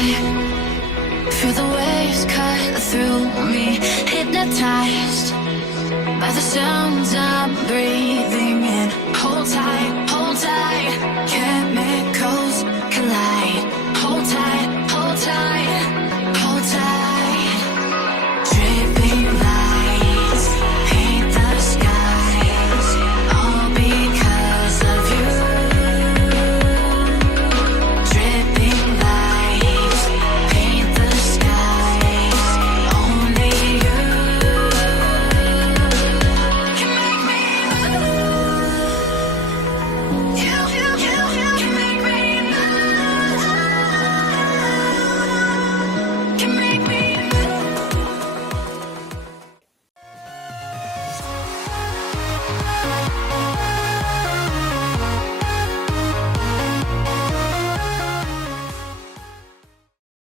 high. Feel the waves cut through me, hypnotized by the sounds I'm breathing in. Hold tight, can't